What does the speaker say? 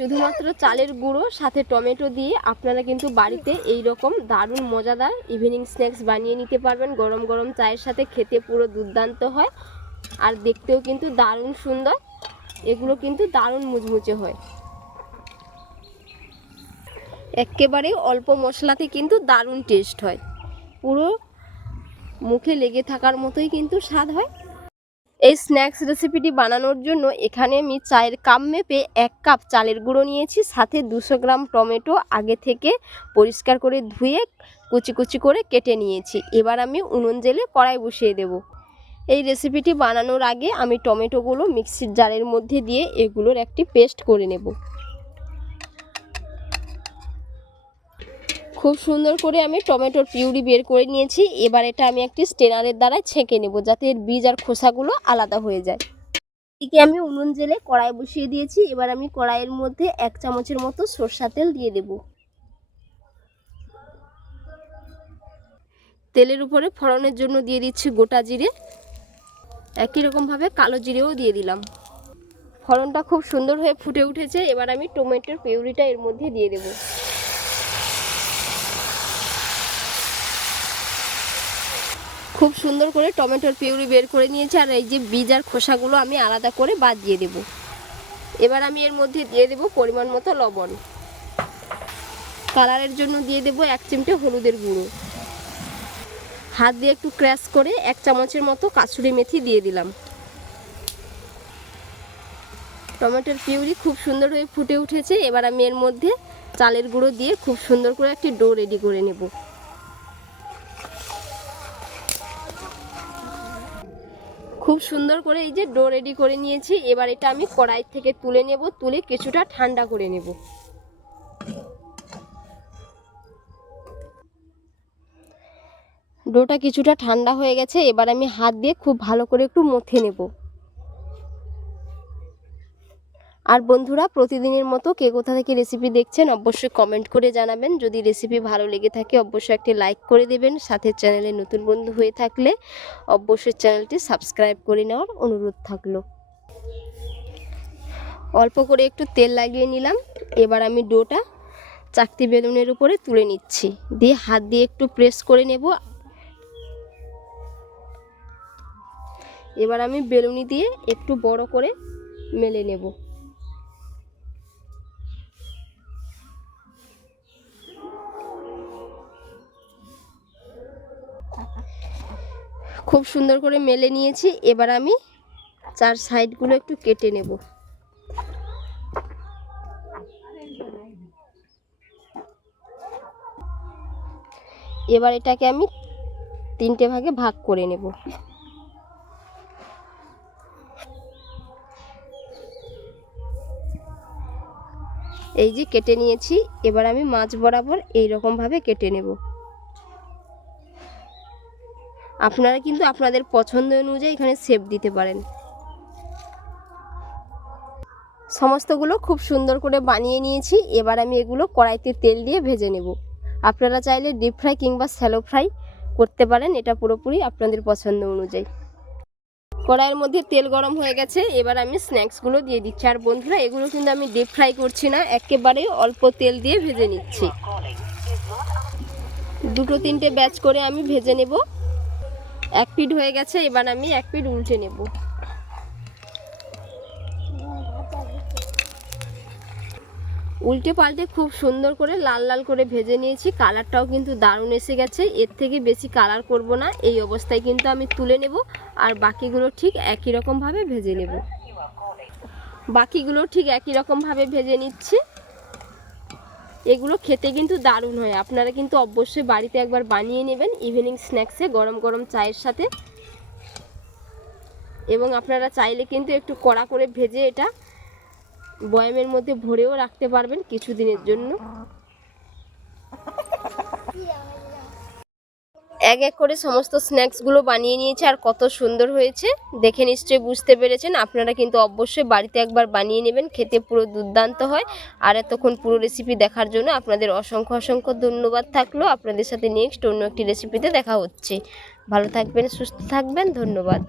শুধুমাত্র চালের গুঁড়ো, সাথে টমেটো দিয়ে আপনারা কিন্তু বাড়িতে এই রকম দারুণ মজাদার ইভিনিং স্ন্যাক্স বানিয়ে নিতে পারবেন। গরম গরম চায়ের সাথে খেতে পুরো দুর্দান্ত হয় আর দেখতেও কিন্তু দারুণ সুন্দর। এগুলো কিন্তু দারুণ মুচমুচে হয়। একেবারে অল্প মশলাতে কিন্তু দারুণ টেস্ট হয়। পুরো মুখে লেগে থাকার মতোই কিন্তু স্বাদ হয়। এই স্ন্যাক্স রেসিপিটি বানানোর জন্য এখানে আমি চায়ের কাপ মেপে এক কাপ চালের গুঁড়ো নিয়েছি, সাথে দুশো গ্রাম টমেটো আগে থেকে পরিষ্কার করে ধুয়ে কুচি কুচি করে কেটে নিয়েছি। এবার আমি উনুন জেলে কড়াই বসিয়ে দেব। এই রেসিপিটি বানানোর আগে আমি টমেটোগুলো মিক্সির জারের মধ্যে দিয়ে এগুলোর একটি পেস্ট করে নেব। খুব সুন্দর করে আমি টমেটোর পিউরি বের করে নিয়েছি। এবার এটা আমি একটি স্টেনারের দ্বারা ছেঁকে নেব যাতে এর বীজ আর খোসাগুলো আলাদা হয়ে যায়। এদিকে আমি উনুন জেলে কড়াই বসিয়ে দিয়েছি। এবার আমি কড়াইয়ের মধ্যে এক চামচের মতো সরষা তেল দিয়ে দেব। তেলের উপরে ফড়নের জন্য দিয়ে দিচ্ছি গোটা জিরে। একই রকমভাবে কালো জিরেও দিয়ে দিলাম। ফোড়নটা খুব সুন্দর হয়ে ফুটে উঠেছে। এবার আমি টমেটোর পিউরিটা এর মধ্যে দিয়ে দেবো। খুব সুন্দর করে টমেটোর পিউরি বের করে নিয়েছি, আর এই যে বীজ আর খোসাগুলো আমি আলাদা করে বাদ দিয়ে দেব। এবার আমি এর মধ্যে দিয়ে দেব পরিমাণ মতো লবণ। কালারের জন্য দিয়ে দেব এক চিমটে হলুদের গুঁড়ো। হাত দিয়ে একটু ক্র্যাশ করে এক চামচের মতো কাসুরি মেথি দিয়ে দিলাম। টমেটোর পিউরি খুব সুন্দর হয়ে ফুটে উঠেছে। এবার আমি এর মধ্যে চালের গুঁড়ো দিয়ে খুব সুন্দর করে একটি ডো রেডি করে নেব। খুব সুন্দর করে এই যে ডো রেডি করে নিয়েছি। এবার এটা আমি কড়াই থেকে তুলে নেব, তুলে কিছুটা ঠান্ডা করে নেব। ডোটা কিছুটা ঠান্ডা হয়ে গেছে, এবার আমি হাত দিয়ে খুব ভালো করে একটু মথে নেব। আর বন্ধুরা, প্রতিদিনের মতো কে কোথা থেকে রেসিপি দেখছেন অবশ্যই কমেন্ট করে জানাবেন। যদি রেসিপি ভালো লেগে থাকে, অবশ্যই একটি লাইক করে দেবেন। সাথে চ্যানেলে নতুন বন্ধু হয়ে থাকলে অবশ্যই চ্যানেলটি সাবস্ক্রাইব করে নেওয়ার অনুরোধ থাকল। অল্প করে একটু তেল লাগিয়ে নিলাম। এবার আমি ডোটা চাকতি বেলুনের উপরে তুলে নিচ্ছি। দিয়ে হাত দিয়ে একটু প্রেস করে নেব। এবার আমি বেলুনি দিয়ে একটু বড় করে মেলে নেব। খুব সুন্দর করে মেলে নিয়েছি। এবার আমি চার সাইডগুলো একটু কেটে নেব। এবার এটাকে আমি তিনটে ভাগে ভাগ করে নেব। এই যে কেটে নিয়েছি, এবার আমি মাছ বরাবর এই রকম ভাবে কেটে নেব। আপনারা কিন্তু আপনাদের পছন্দ অনুযায়ী এখানে সেপ দিতে পারেন। সমস্তগুলো খুব সুন্দর করে বানিয়ে নিয়েছি। এবার আমি এগুলো কড়াইতে তেল দিয়ে ভেজে নেব। আপনারা চাইলে ডিপ ফ্রাই কিংবা স্যালো ফ্রাই করতে পারেন, এটা পুরোপুরি আপনাদের পছন্দ অনুযায়ী। কড়াইয়ের মধ্যে তেল গরম হয়ে গেছে, এবার আমি স্ন্যাক্সগুলো দিয়ে দিচ্ছি। আর বন্ধুরা, এগুলো কিন্তু আমি ডিপ ফ্রাই করছি না, একেবারে অল্প তেল দিয়ে ভেজে নিচ্ছি। দুটো তিনটে ব্যাচ করে আমি ভেজে নেব। এক পিট হয়ে গেছে, এবার আমি এক পিট উল্টে নেব। উল্টে পাল্টে খুব সুন্দর করে লাল লাল করে ভেজে নিয়েছি, কালারটাও কিন্তু দারুণ এসে গেছে। এর থেকে বেশি কালার করব না, এই অবস্থায় কিন্তু আমি তুলে নেব আর বাকিগুলো ঠিক একই রকমভাবে ভেজে নেব। বাকিগুলো ঠিক একই রকমভাবে ভেজে নিচ্ছি। এগুলো খেতে কিন্তু দারুণ হয়। আপনারা কিন্তু অবশ্যই বাড়িতে একবার বানিয়ে নেবেন। ইভিনিং স্ন্যাক্সে গরম গরম চায়ের সাথে। এবং আপনারা চাইলে কিন্তু একটু কড়া করে ভেজে এটা বয়ামের মধ্যে ভরেও রাখতে পারবেন কিছুদিনের জন্য। এক এক করে সমস্ত স্ন্যাক্সগুলো বানিয়ে নিয়েছে আর কত সুন্দর হয়েছে। দেখে নিশ্চয়ই বুঝতে পেরেছেন। আপনারা কিন্তু অবশ্যই বাড়িতে একবার বানিয়ে নেবেন, খেতে পুরো দুর্দান্ত হয়। আর এতক্ষণ পুরো রেসিপি দেখার জন্য আপনাদের অসংখ্য অসংখ্য ধন্যবাদ থাকল। আপনাদের সাথে নেক্সট অন্য একটি রেসিপিতে দেখা হচ্ছে। ভালো থাকবেন, সুস্থ থাকবেন, ধন্যবাদ।